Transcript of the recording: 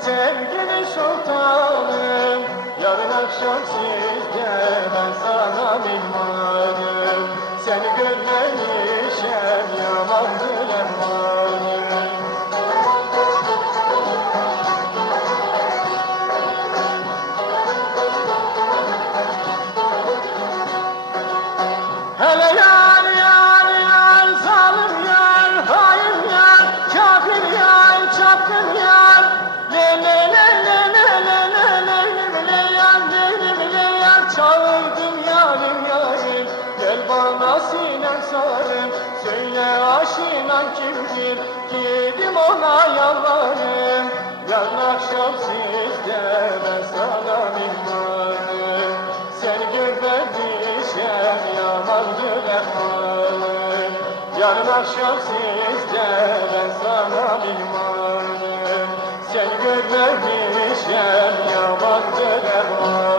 Sevgili sultanım, yarın akşam sizde ben sana mihmanım. Seni görmelişem yamandır emmanım. Hele yar yar yar, zalim yar, hain yar, kafir yar, çapkın yar. Le le le le le le le le le yar, le yar. Çağırdım yarim yarim, gel bana sinem sarım. Söyle aşinan kimdir, gidim ona yalvarım. Yarın akşam sizde ben sana mihmanım. Seni görmelişem yamandır emmanım. Yarın akşam sizde ben sana mihmanım. Seni görmelişem yamandır emmanım.